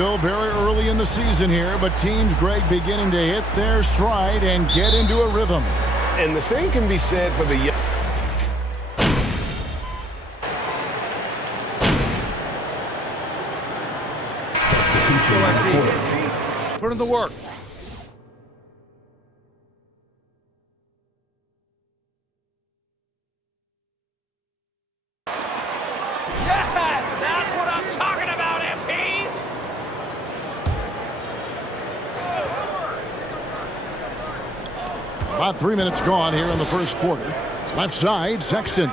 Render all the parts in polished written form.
Still very early in the season here, but teams, Greg, beginning to hit their stride and get into a rhythm. And the same can be said for the young. Put in the work. That's what I'm talking about, MP! About 3 minutes gone here in the first quarter. Left side, Sexton.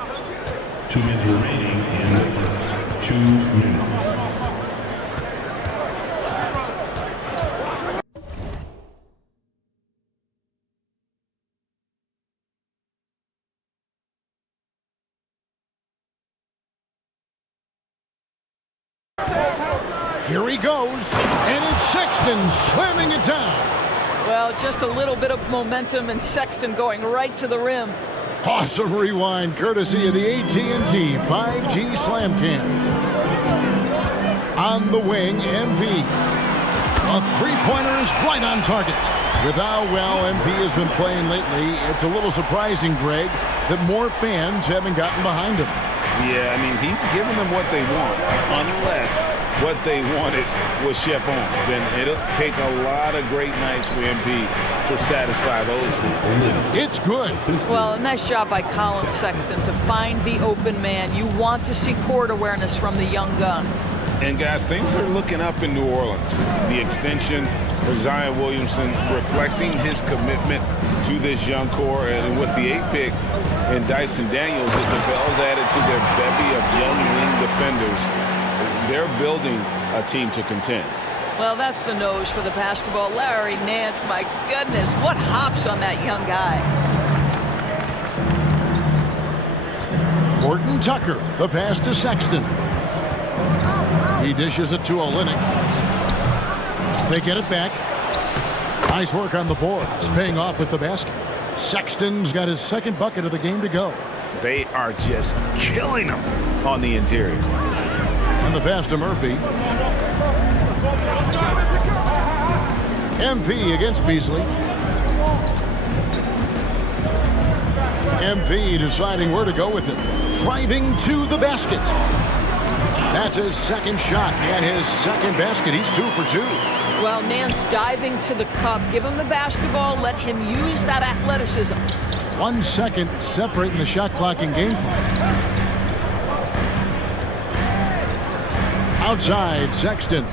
2 minutes remaining in the first. 2 minutes. Here he goes, and it's Sexton slamming it down. Well, just a little bit of momentum and Sexton going right to the rim. Awesome rewind, courtesy of the AT&T 5G Slam Cam. On the wing, MP. A three-pointer is right on target. With how well MP has been playing lately, it's a little surprising, Greg, that more fans haven't gotten behind him. Yeah, I mean, he's giving them what they want, unless what they wanted was Chepon. Then it'll take a lot of great nights for MP to satisfy those people. It's good. Well, a nice job by Colin Sexton to find the open man. You want to see court awareness from the young gun. And guys, things are looking up in New Orleans. The extension for Zion Williamson reflecting his commitment to this young core, and with the 8th pick and Dyson Daniels, the Bells added to their bevy of young wing defenders. They're building a team to contend. Well, that's the nose for the basketball. Larry Nance, my goodness, what hops on that young guy. Horton Tucker, the pass to Sexton. He dishes it to Olynyk. They get it back. Nice work on the boards, paying off with the basket. Sexton's got his second bucket of the game to go. They are just killing them on the interior. And the pass to Murphy. MP against Beasley. MP deciding where to go with it. Driving to the basket. That's his second shot and his second basket. He's 2 for 2. Well, Nance diving to the cup. Give him the basketball. Let him use that athleticism. 1 second separating the shot clock and game clock. Outside, Sexton.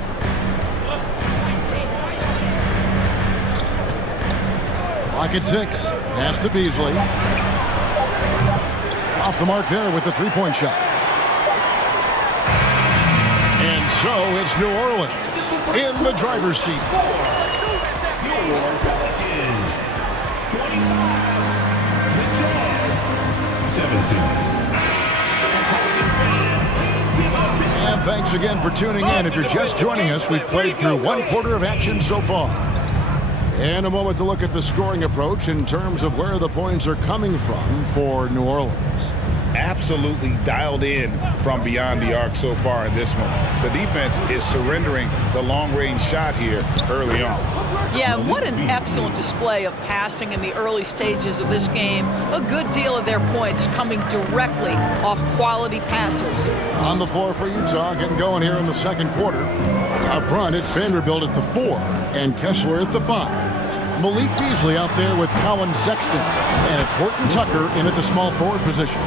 Clock at 6. Pass to Beasley. Off the mark there with the three-point shot. And so it's New Orleans in the driver's seat. And thanks again for tuning in. If you're just joining us, we've played through 1 quarter of action so far. And a moment to look at the scoring approach in terms of where the points are coming from for New Orleans. Absolutely dialed in from beyond the arc so far in this one. The defense is surrendering the long-range shot here early on. Yeah, what an excellent display of passing in the early stages of this game. A good deal of their points coming directly off quality passes. On the floor for Utah, getting going here in the second quarter. Up front, it's Vanderbilt at the 4 and Kessler at the 5. Malik Beasley out there with Colin Sexton. And it's Horton Tucker in at the small forward position.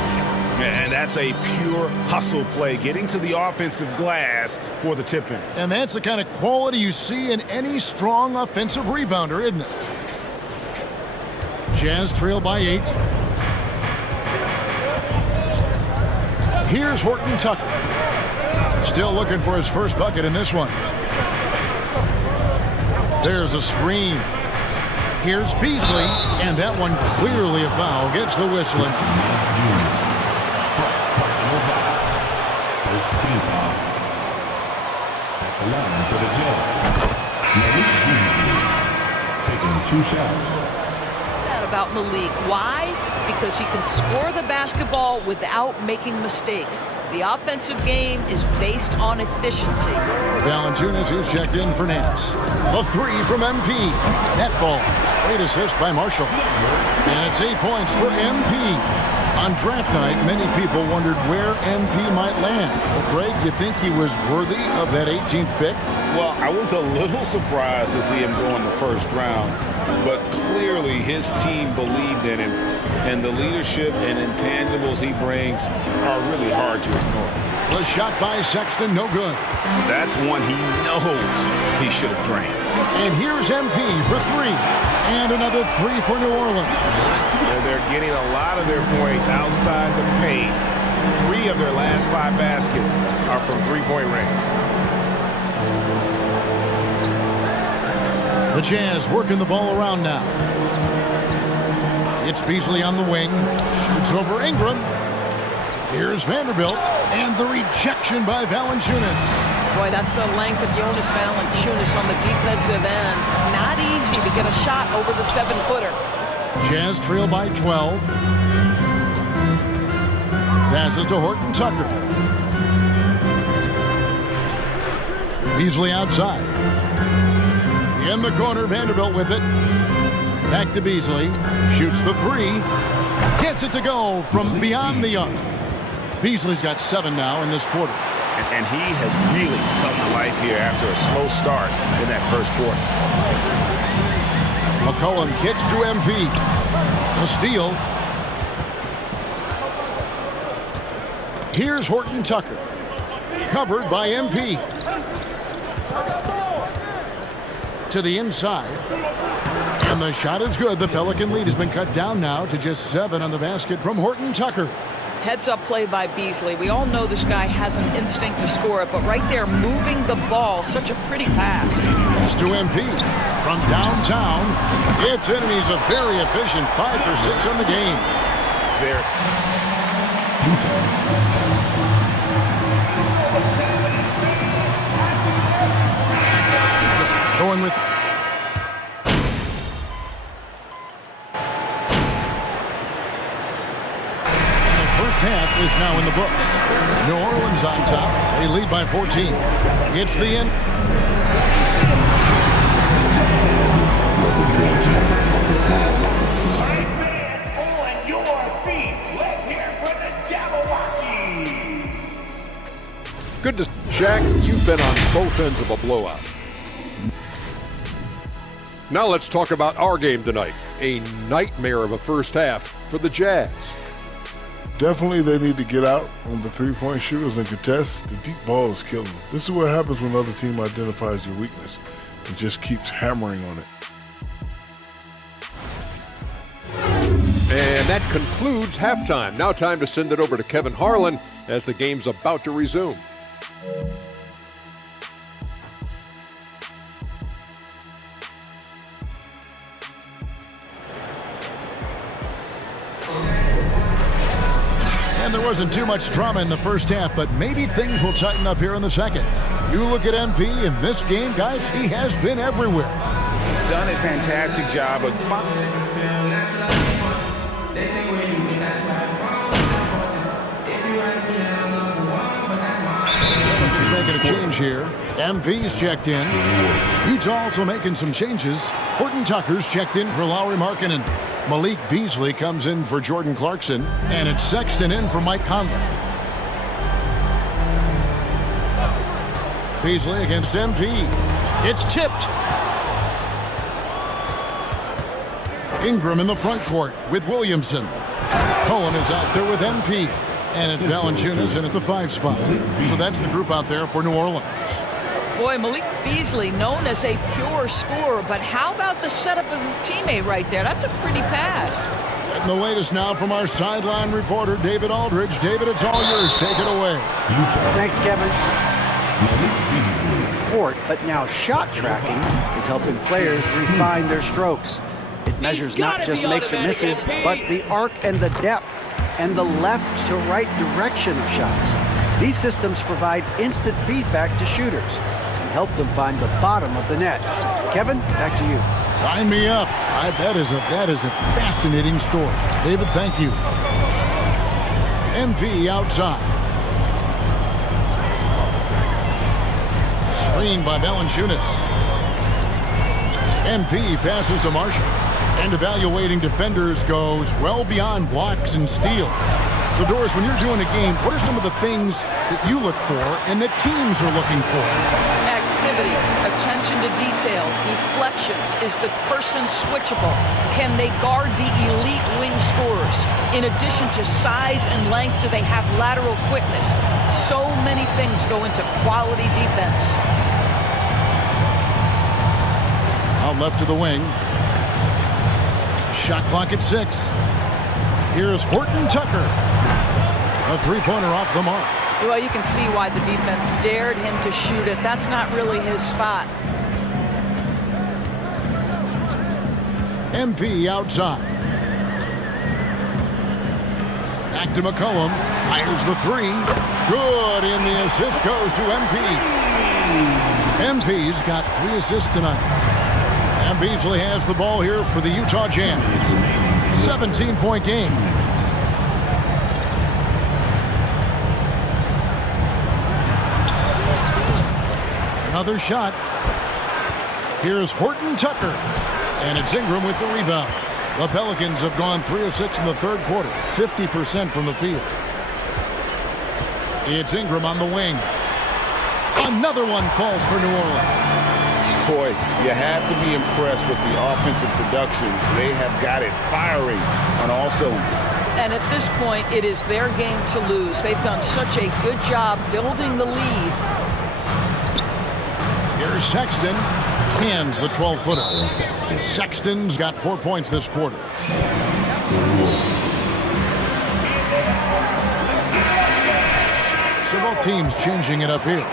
And that's a pure hustle play, getting to the offensive glass for the tip-in. And that's the kind of quality you see in any strong offensive rebounder, isn't it? Jazz trail by 8. Here's Horton Tucker. Still looking for his first bucket in this one. There's a screen. Here's Beasley, and that one clearly a foul. Gets the whistle. At the line for the Jazz. Taking 2 shots. That about Malik. Why? Because he can score the basketball without making mistakes. The offensive game is based on efficiency. Valanciunas is checked in for Nance. A three from MP. Net ball. Great assist by Marshall. And it's 8 points for MP. On draft night, many people wondered where MP might land. Well, Greg, you think he was worthy of that 18th pick? Well, I was a little surprised to see him go in the first round, but clearly his team believed in him, and the leadership and intangibles he brings are really hard to ignore. The shot by Sexton, no good. That's one he knows he should have drained. And here's MP for three. And another three for New Orleans. They're getting a lot of their points outside the paint. 3 of their last 5 baskets are from three-point range. The Jazz working the ball around now. It's Beasley on the wing. Shoots over Ingram. Here's Vanderbilt. And the rejection by Valanciunas. Boy, that's the length of Jonas Valanciunas on the defensive end. Not easy to get a shot over the 7-footer. Jazz trail by 12. Passes to Horton Tucker. Beasley outside. In the corner, Vanderbilt with it. Back to Beasley. Shoots the three. Gets it to go from beyond the arc. Beasley's got 7 now in this quarter. And he has really come to life here after a slow start in that first quarter. McCollum kicks to MP. A steal. Here's Horton Tucker. Covered by MP. To the inside. And the shot is good. The Pelican lead has been cut down now to just 7 on the basket from Horton Tucker. Heads-up play by Beasley. We all know this guy has an instinct to score it, but right there, moving the ball, such a pretty pass. Pass to MP. From downtown, it's in, and he's a very efficient 5 for 6 on the game. There. Going with half is now in the books. New Orleans on top. They lead by 14. It's the end. On your feet, let's hear from the Jabberwockies. Good to Shaq, you've been on both ends of a blowout. Now let's talk about our game tonight. A nightmare of a first half for the Jazz. Definitely they need to get out on the three-point shooters and contest. The deep ball is killing them. This is what happens when another team identifies your weakness and just keeps hammering on it. And that concludes halftime. Now time to send it over to Kevin Harlan as the game's about to resume. And there wasn't too much drama in the first half, but maybe things will tighten up here in the second. You look at MP in this game, guys, he has been everywhere. He's done a fantastic job of He's making a change here. MP's checked in. Utah also making some changes. Horton Tucker's checked in for Lauri Markkanen. Malik Beasley comes in for Jordan Clarkson, and it's Sexton in for Mike Conley. Beasley against MP. It's tipped. Ingram in the front court with Williamson. Cohen is out there with MP. And it's Valanciunas in at the 5 spot. So that's the group out there for New Orleans. Boy, Malik Beasley, known as a pure scorer, but how about the setup of his teammate right there? That's a pretty pass. And the latest now from our sideline reporter, David Aldridge. David, it's all yours. Take it away. Thanks, Kevin. Court, but now shot tracking is helping players refine their strokes. It measures not just makes or misses, but the arc and the depth and the left to right direction of shots. These systems provide instant feedback to shooters and help them find the bottom of the net. Kevin, back to you. Sign me up. That is a fascinating story. David, thank you. MP outside. Screen by Valanciunas. MP passes to Marshall. And evaluating defenders goes well beyond blocks and steals. So, Doris, when you're doing a game, what are some of the things that you look for and that teams are looking for? Activity, attention to detail, deflections. Is the person switchable? Can they guard the elite wing scorers? In addition to size and length, do they have lateral quickness? So many things go into quality defense. Out left to the wing. Shot clock at 6. Here's Horton Tucker. A three-pointer off the mark. Well, you can see why the defense dared him to shoot it. That's not really his spot. MP outside. Back to McCollum. Fires the three. Good, and the assist goes to MP. MP's got 3 assists tonight. And Beasley has the ball here for the Utah Jazz. 17-point game. Another shot. Here's Horton Tucker. And it's Ingram with the rebound. The Pelicans have gone 3 of 6 in the third quarter. 50% from the field. It's Ingram on the wing. Another one falls for New Orleans. Boy, you have to be impressed with the offensive production. They have got it firing on all cylinders. And at this point, it is their game to lose. They've done such a good job building the lead. Here's Sexton. Cans the 12-footer. Sexton's got 4 points this quarter. So both teams changing it up here.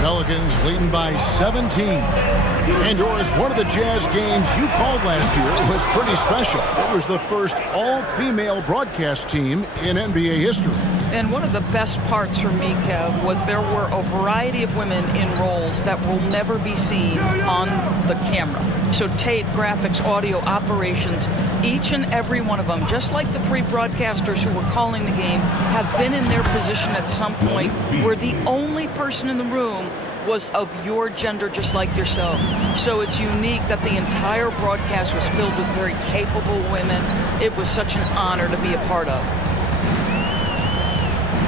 Pelicans leading by 17. And Doris, one of the Jazz games you called last year was pretty special. It was the first all-female broadcast team in NBA history. And one of the best parts for me, Kev, was there were a variety of women in roles that will never be seen on the camera. So tape, graphics, audio, operations, each and every one of them, just like the 3 broadcasters who were calling the game, have been in their position at some point where the only person in the room was of your gender, just like yourself. So it's unique that the entire broadcast was filled with very capable women. It was such an honor to be a part of.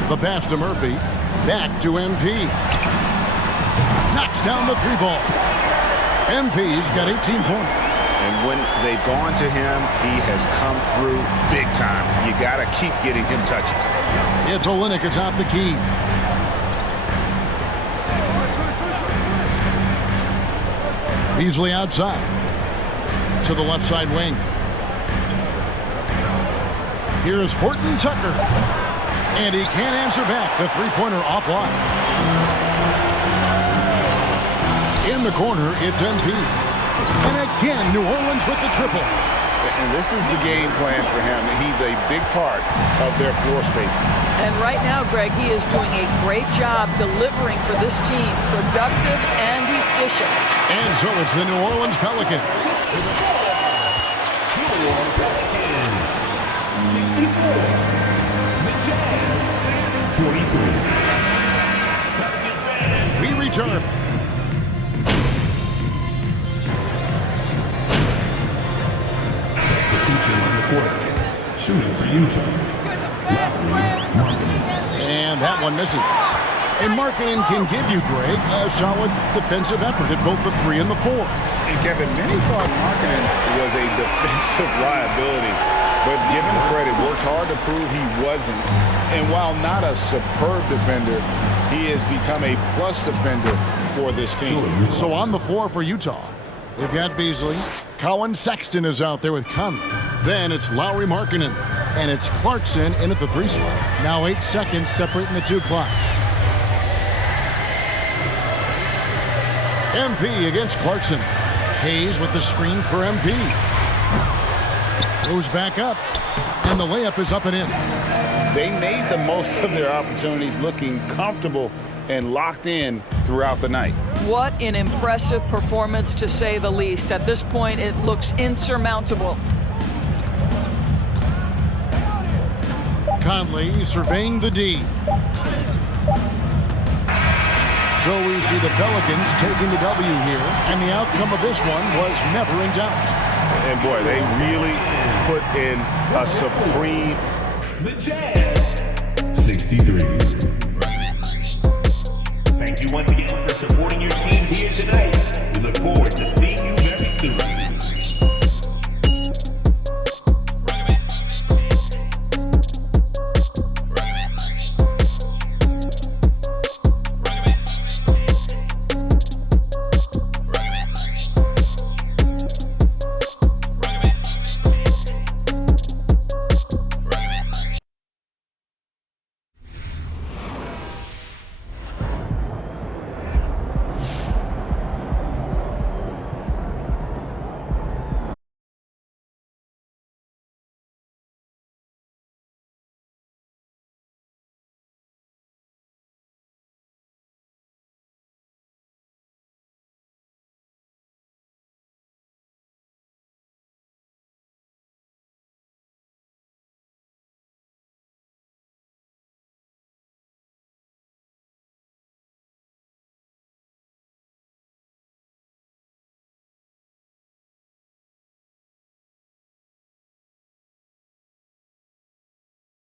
The pass to Murphy. Back to MP. Knocks down the 3 ball. MP's got 18 points. And when they've gone to him, he has come through big time. You got to keep getting him touches. It's Olynyk atop the key. Beasley outside. To the left side wing. Here's Horton Tucker. And he can't answer back. The three-pointer offline. In the corner, it's MP. And again, New Orleans with the triple. And this is the game plan for him. He's a big part of their floor spacing. And right now, Greg, he is doing a great job delivering for this team. Productive and efficient. And so it's the New Orleans Pelicans. We return. On the court, shooting for Utah. And that one misses. And Markkanen can give you, Greg, a solid defensive effort at both the 3 and the 4. And Kevin, many thought Markkanen was a defensive liability, but given credit, worked hard to prove he wasn't. And while not a superb defender, he has become a plus defender for this team. So on the floor for Utah, they've got Beasley. Colin Sexton is out there with Conley. Then it's Lauri Markkanen. And it's Clarkson in at the 3 slot. Now 8 seconds separating the 2 clocks. MP against Clarkson. Hayes with the screen for MP. Goes back up. And the layup is up and in. They made the most of their opportunities, looking comfortable and locked in throughout the night. What an impressive performance, to say the least. At this point, it looks insurmountable. Conley surveying the D. So we see the Pelicans taking the W here, and the outcome of this one was never in doubt. And boy, they really put in a supreme. The Jazz 63. Thank you once again for supporting your teams here tonight. We look forward to seeing you very soon.